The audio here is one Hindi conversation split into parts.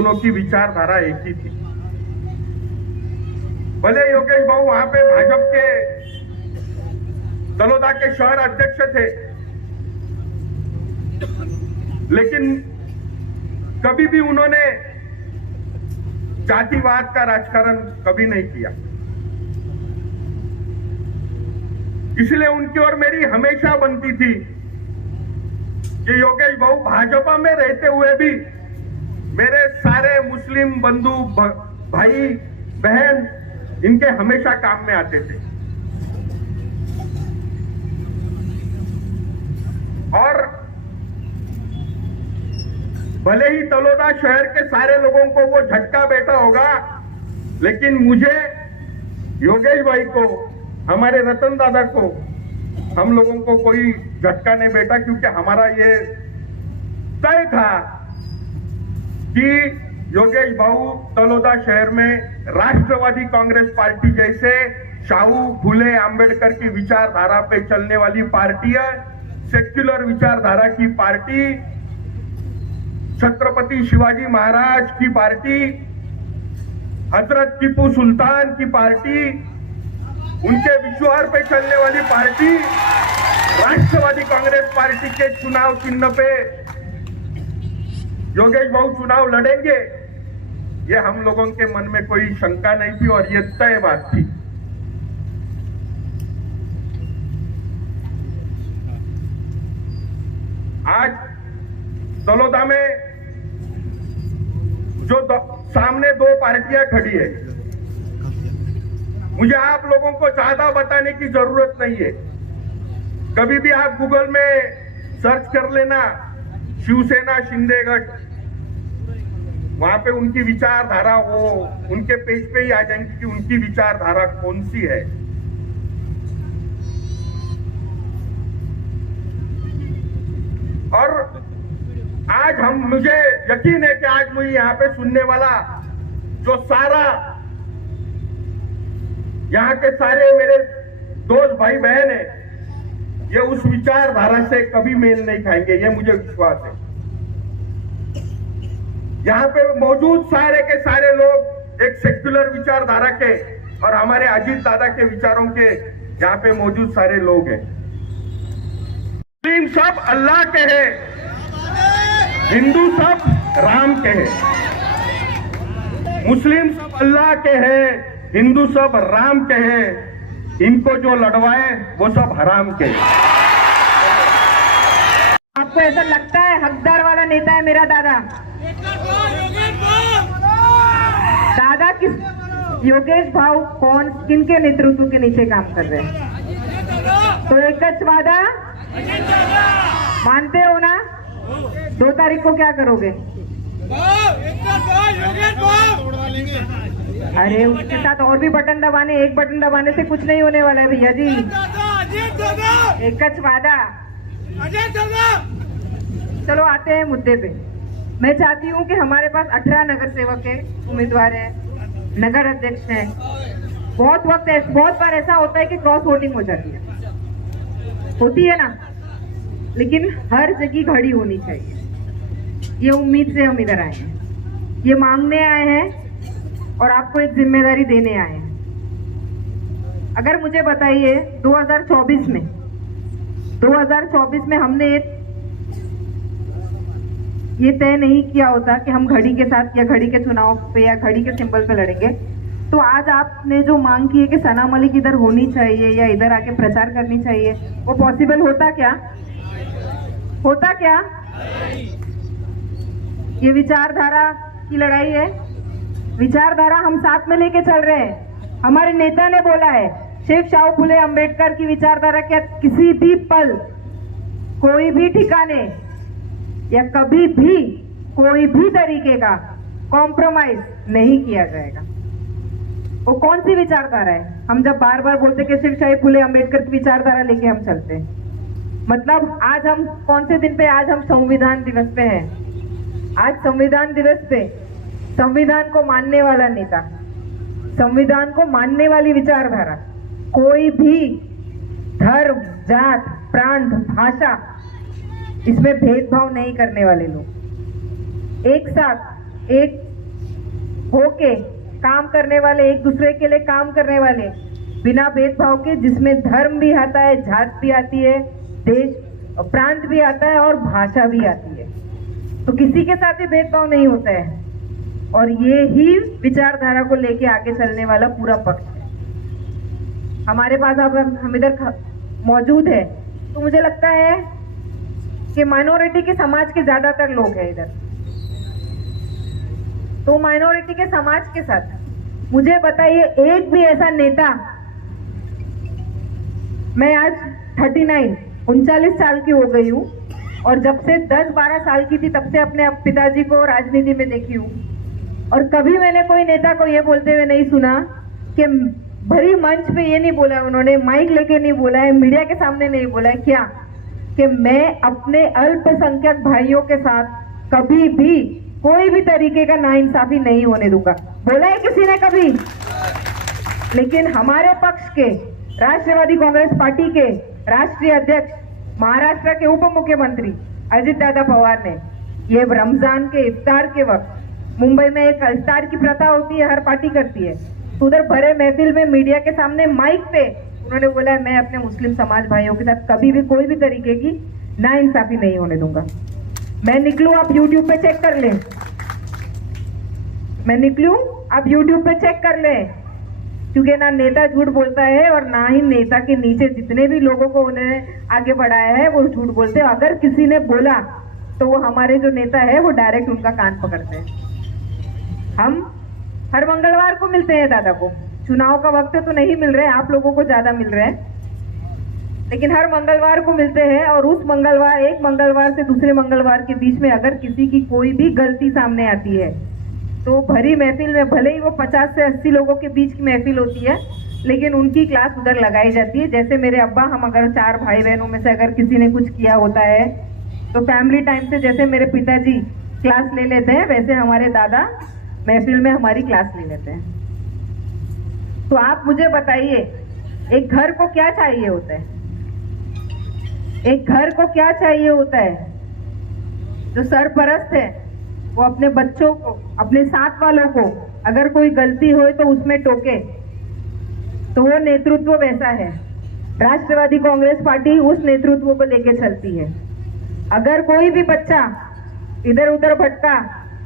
दोनों की विचारधारा एक ही थी। भले योगेश भाऊ वहां पे भाजपा के तलोदा के शहर अध्यक्ष थे, लेकिन कभी भी उन्होंने जातिवाद का राजकारण कभी नहीं किया। इसलिए उनकी और मेरी हमेशा बनती थी कि योगेश भाऊ भाजपा में रहते हुए भी मेरे सारे मुस्लिम बंधु भाई बहन इनके हमेशा काम में आते थे। और भले ही तलोदा शहर के सारे लोगों को वो झटका बैठा होगा, लेकिन मुझे, योगेश भाई को, हमारे रतन दादा को, हम लोगों को कोई झटका नहीं बैठा, क्योंकि हमारा ये तय था कि योगेश भाऊ तलोदा शहर में राष्ट्रवादी कांग्रेस पार्टी जैसे शाहू फुले आंबेडकर की विचारधारा पे चलने वाली पार्टी है, सेक्युलर विचारधारा की पार्टी, छत्रपति शिवाजी महाराज की पार्टी, हजरत टीपू सुल्तान की पार्टी, उनके विश्वास पे चलने वाली पार्टी, राष्ट्रवादी कांग्रेस पार्टी के चुनाव चिन्ह पे योगेश भाऊ चुनाव लड़ेंगे, ये हम लोगों के मन में कोई शंका नहीं थी और ये तय बात थी। आज तलोदा में जो सामने दो पार्टियां खड़ी है, मुझे आप लोगों को ज्यादा बताने की जरूरत नहीं है। कभी भी आप गूगल में सर्च कर लेना शिवसेना शिंदे गठ, वहां पे उनकी विचारधारा वो उनके पेज पे ही आ जाएंगी कि उनकी विचारधारा कौन सी है। और आज मुझे यकीन है कि आज मुझे यहाँ पे सुनने वाला जो सारा यहाँ के सारे मेरे दोस्त भाई बहन है, ये उस विचारधारा से कभी मेल नहीं खाएंगे, ये मुझे विश्वास है। यहाँ पे मौजूद सारे के सारे लोग एक सेक्युलर विचारधारा के और हमारे अजीत दादा के विचारों के यहाँ पे मौजूद सारे लोग हैं। मुस्लिम सब अल्लाह के हैं, हिंदू सब राम के हैं। मुस्लिम सब अल्लाह के हैं, हिंदू सब राम के हैं। इनको जो लड़वाए वो सब हराम के। आपको ऐसा लगता है हकदार वाला नेता है मेरा दादा? दादा किस योगेश भाऊ कौन किनके नेतृत्व के नीचे काम कर रहे हैं? तो एकच वादा मानते हो ना? 2 तारीख को क्या करोगे? अरे उसके साथ और भी बटन दबाने, एक बटन दबाने से कुछ नहीं होने वाला है भैया जी। एकच वादा। चलो आते हैं मुद्दे पे। मैं चाहती हूँ कि हमारे पास 18 नगर सेवक है, उम्मीदवार है, नगर अध्यक्ष है। बहुत बार ऐसा होता है कि क्रॉस वोटिंग हो जाती है, होती है ना, लेकिन हर जगह घड़ी होनी चाहिए। ये उम्मीद से हम इधर आए हैं, ये मांगने आए हैं और आपको एक जिम्मेदारी देने आए हैं। अगर मुझे बताइए 2024 में हमने ये तय नहीं किया होता कि हम घड़ी के साथ या घड़ी के चुनाव पे या घड़ी के सिंबल पे लड़ेंगे, तो आज आपने जो मांग की है कि सना मलिक इधर होनी चाहिए या इधर आके प्रचार करनी चाहिए, वो पॉसिबल होता क्या? ये विचारधारा की लड़ाई है। विचारधारा हम साथ में लेके चल रहे हैं। हमारे नेता ने बोला है शिव शाहू फुले अंबेडकर की विचारधारा के किसी भी पल, कोई भी ठिकाने या कभी भी कोई भी तरीके का कॉम्प्रोमाइज नहीं किया जाएगा। वो कौन सी विचारधारा है? हम जब बार बार बोलते कि शिव शाहू फुले अंबेडकर की विचारधारा लेके हम चलते हैं, मतलब आज हम कौन से दिन पे? आज हम संविधान दिवस पे हैं। आज संविधान दिवस पे संविधान को मानने वाला नेता, संविधान को मानने वाली विचारधारा, कोई भी धर्म, जात, प्रांत, भाषा, इसमें भेदभाव नहीं करने वाले लोग एक साथ एक होके काम करने वाले, एक दूसरे के लिए काम करने वाले, बिना भेदभाव के, जिसमें धर्म भी आता है, जात भी आती है, देश प्रांत भी आता है और भाषा भी आती है। तो किसी के साथ भी भेदभाव नहीं होता है और ये ही विचारधारा को लेके आगे चलने वाला पूरा पक्ष है। हमारे पास अब हम इधर मौजूद है तो मुझे लगता है कि माइनॉरिटी के समाज के ज्यादातर लोग हैं इधर। तो माइनॉरिटी के समाज के साथ मुझे बताइए, एक भी ऐसा नेता, मैं आज 39 साल की हो गई हूँ और जब से 10-12 साल की थी तब से अपने पिताजी को राजनीति में देखी हूँ और कभी मैंने कोई नेता को ये बोलते हुए नहीं सुना कि भरी मंच पे ये नहीं बोला उन्होंने, माइक लेके नहीं बोला है, मीडिया के सामने नहीं बोला है क्या कि मैं अपने अल्पसंख्यक भाइयों के साथ कभी भी कोई भी तरीके का नाइंसाफी नहीं होने दूंगा। बोला है किसी ने कभी? लेकिन हमारे पक्ष के राष्ट्रवादी कांग्रेस पार्टी के राष्ट्रीय अध्यक्ष, महाराष्ट्र के उप मुख्यमंत्री अजित दादा पवार ने ये रमजान के इफ्तार के वक्त, मुंबई में एक इफ्तार की प्रथा होती है, हर पार्टी करती है, तो उधर भरे महफिल में मीडिया के सामने माइक पे उन्होंने बोला है मैं अपने मुस्लिम समाज भाइयों के साथ कभी भी कोई भी तरीके की नाइंसाफी नहीं होने दूंगा। मैं निकलूं, आप यूट्यूब पे चेक कर लें, मैं निकलूं, आप यूट्यूब पे चेक कर लें, क्योंकि ना नेता झूठ बोलता है और ना ही नेता के नीचे जितने भी लोगों को उन्होंने आगे बढ़ाया है वो झूठ बोलते हैं। अगर किसी ने बोला तो वो हमारे जो नेता है वो डायरेक्ट उनका कान पकड़ते हैं। हम हर मंगलवार को मिलते हैं दादा को, चुनाव का वक्त है तो नहीं मिल रहे, आप लोगों को ज्यादा मिल रहे हैं, लेकिन हर मंगलवार को मिलते हैं और उस मंगलवार, एक मंगलवार से दूसरे मंगलवार के बीच में अगर किसी की कोई भी गलती सामने आती है तो भरी महफिल में, भले ही वो 50 से 80 लोगों के बीच की महफिल होती है, लेकिन उनकी क्लास उधर लगाई जाती है। जैसे मेरे अब्बा, हम अगर 4 भाई बहनों में से अगर किसी ने कुछ किया होता है तो फैमिली टाइम से जैसे मेरे पिताजी क्लास ले लेते हैं वैसे हमारे दादा महफिल में हमारी क्लास ले लेते हैं। तो आप मुझे बताइए, एक घर को क्या चाहिए होता है? एक घर को क्या चाहिए होता है? जो सरपरस्त है वो अपने बच्चों को, अपने साथ वालों को अगर कोई गलती हो तो उसमें टोके, तो वो नेतृत्व वैसा है। राष्ट्रवादी कांग्रेस पार्टी उस नेतृत्व को लेकर चलती है। अगर कोई भी बच्चा इधर उधर भटका,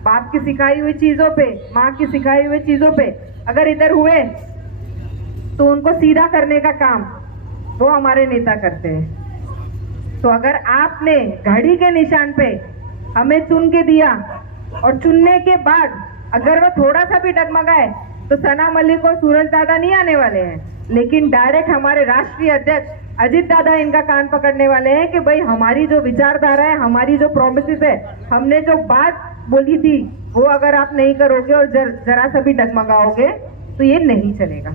बाप की सिखाई हुई चीजों पे, माँ की सिखाई हुई चीजों पे अगर इधर हुए तो उनको सीधा करने का काम वो हमारे नेता करते हैं। तो अगर आपने घड़ी के निशान पे हमें चुन के दिया और चुनने के बाद अगर वो थोड़ा सा भी डगमगाए तो सना मलिक और सूरज दादा नहीं आने वाले हैं, लेकिन डायरेक्ट हमारे राष्ट्रीय अध्यक्ष अजित दादा इनका कान पकड़ने वाले हैं कि भाई हमारी जो विचारधारा है, हमारी जो प्रॉमिसेस है, हमने जो बात बोली थी वो अगर आप नहीं करोगे और जरा सा भी डगमगाओगे तो ये नहीं चलेगा।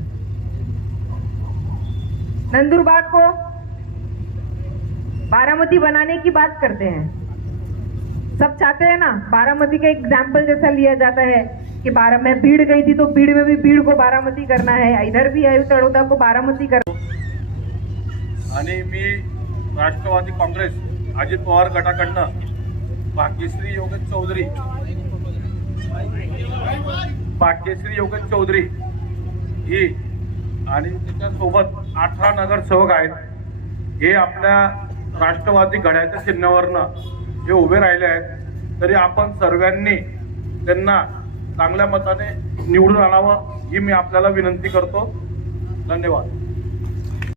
नंदुरबार को बारामती बनाने की बात करते हैं, सब चाहते हैं ना, बारामती का एग्जाम्पल जैसा लिया जाता है कि मैं बीड़ गई थी तो बीड़ में भी बीड़ को बारामती करना है, इधर भी है तळोदा को बारामती करना। आणि मी राष्ट्रवादी काँग्रेस अजित पवार गटाकडनं भाग्यश्री योगेश चौधरी ही आणि त्याच्यासोबत 18 नगरसेवक आहेत, हे आपल्या राष्ट्रवादी घड्याच्या चिन्हावरनं हे उभे राहिले आहेत। तरी आपण सर्वांनी त्यांना चांगल्या मताने निवडून आणावं ही मी आपल्याला विनंती करतो। धन्यवाद।